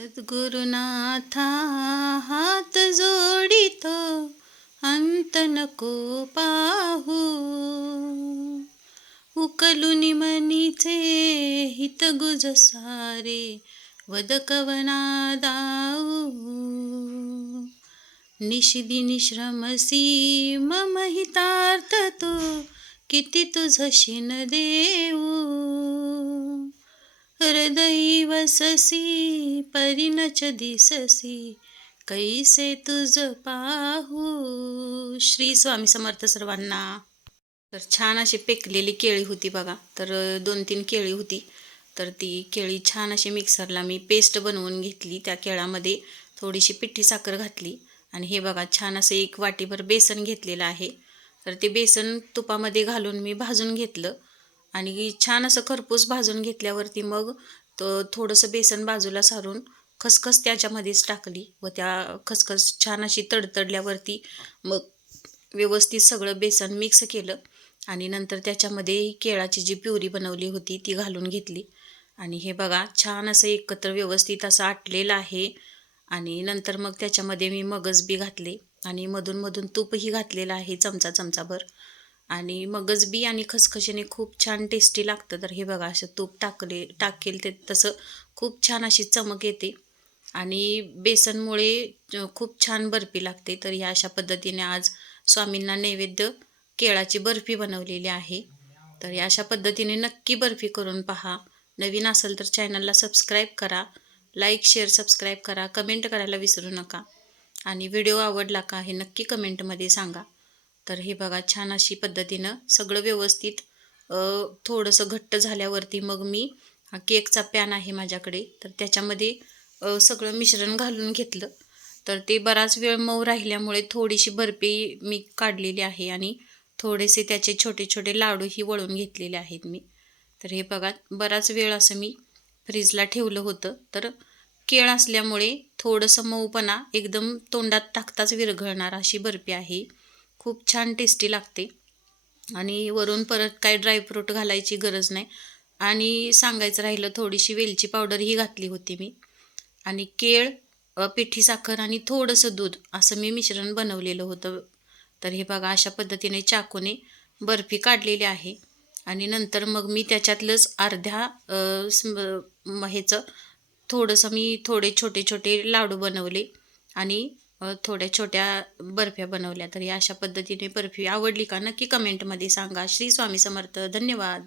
सद्गुरुनाथा हात जोडितो अंत नको पाहू उकलुनी मनीचे हित गुज सारे वदकवना दाऊ निशिदिनी श्रमसी मम हितार्थ तो किती तुझ शिन देऊ. हृदयी परिनच दिससी कैसे तुझ पाहू? श्री स्वामी समर्थ सर्वांना. तर छान अशी पेकलेली केळी होती बघा. तर दोन तीन केळी होती. तर ती केळी छान अशी मिक्सरला मी पेस्ट बनवून घेतली. त्या केळामध्ये थोडीशी पिठी साखर घातली. आणि हे बघा छान असं एक वाटीभर बेसन घेतलेलं आहे. तर ते बेसन तुपामध्ये घालून मी भाजून घेतलं. आणि छान असं खरपूस भाजून घेतल्यावरती मग तो थोडंसं बेसन बाजूला सारून खसखस त्याच्यामध्येच टाकली व त्या खसखस छान अशी तडतडल्यावरती मग व्यवस्थित सगळं बेसन मिक्स केलं आणि नंतर त्याच्यामध्ये केळाची जी प्युरी बनवली होती ती घालून घेतली. आणि हे बघा छान असं एकत्र व्यवस्थित असं आटलेलं आहे. आणि नंतर मग त्याच्यामध्ये मी मगज बी घातले आणि मधून मधून तूपही घातलेलं आहे चमचा चमचाभर. आणि मगज बी आणि खसखशीने खूप छान टेस्टी लागतं. तर हे बघा असं तूप टाकले टाकेल ते तसं खूप छान अशी चमक येते. आणि बेसनमुळे खूप छान बर्फी लागते. तर ह्या अशा पद्धतीने आज स्वामींना नैवेद्य केळाची बर्फी बनवलेली आहे. तर या अशा पद्धतीने नक्की बर्फी करून पहा. नवीन असेल तर चॅनलला सबस्क्राईब करा. लाईक शेअर सबस्क्राईब करा. कमेंट करायला विसरू नका. आणि व्हिडिओ आवडला का हे नक्की कमेंटमध्ये सांगा. तर हे बघा छान अशी पद्धतीनं सगळं व्यवस्थित थोडंसं घट्ट झाल्यावरती मग मी हा केकचा पॅन आहे माझ्याकडे. तर त्याच्यामध्ये सगळं मिश्रण घालून घेतलं. तर ते बराच वेळ मऊ राहिल्यामुळे थोडीशी बर्फी मी काढलेली आहे आणि थोडेसे त्याचे छोटे छोटे लाडूही वळून घेतलेले आहेत मी. तर हे बघा बराच वेळ असं मी फ्रीजला ठेवलं होतं. तर केळ असल्यामुळे थोडंसं मऊपणा एकदम तोंडात टाकताच विरघळणार अशी बर्फी आहे. खूप छान टेस्टी लागते. आणि वरून परत काय ड्रायफ्रूट घालायची गरज नाही. आणि सांगायचं राहिलं थोडीशी वेलची पावडरही घातली होती मी. आणि केळ पिठी साखर आणि थोडंसं दूध असं मी मिश्रण बनवलेलं होतं. तर हे बघा अशा पद्धतीने चाकूने बर्फी काढलेली आहे. आणि नंतर मग मी त्याच्यातलंच अर्ध्या ह्याचं थोडंसं मी थोडे छोटे छोटे लाडू बनवले. आणि थोड्या छोट्या बर्फ्या बनवल्या तरी अशा पद्धतीने बर्फी आवडली का? नक्की कमेंटमध्ये सांगा. श्री स्वामी समर्थ धन्यवाद.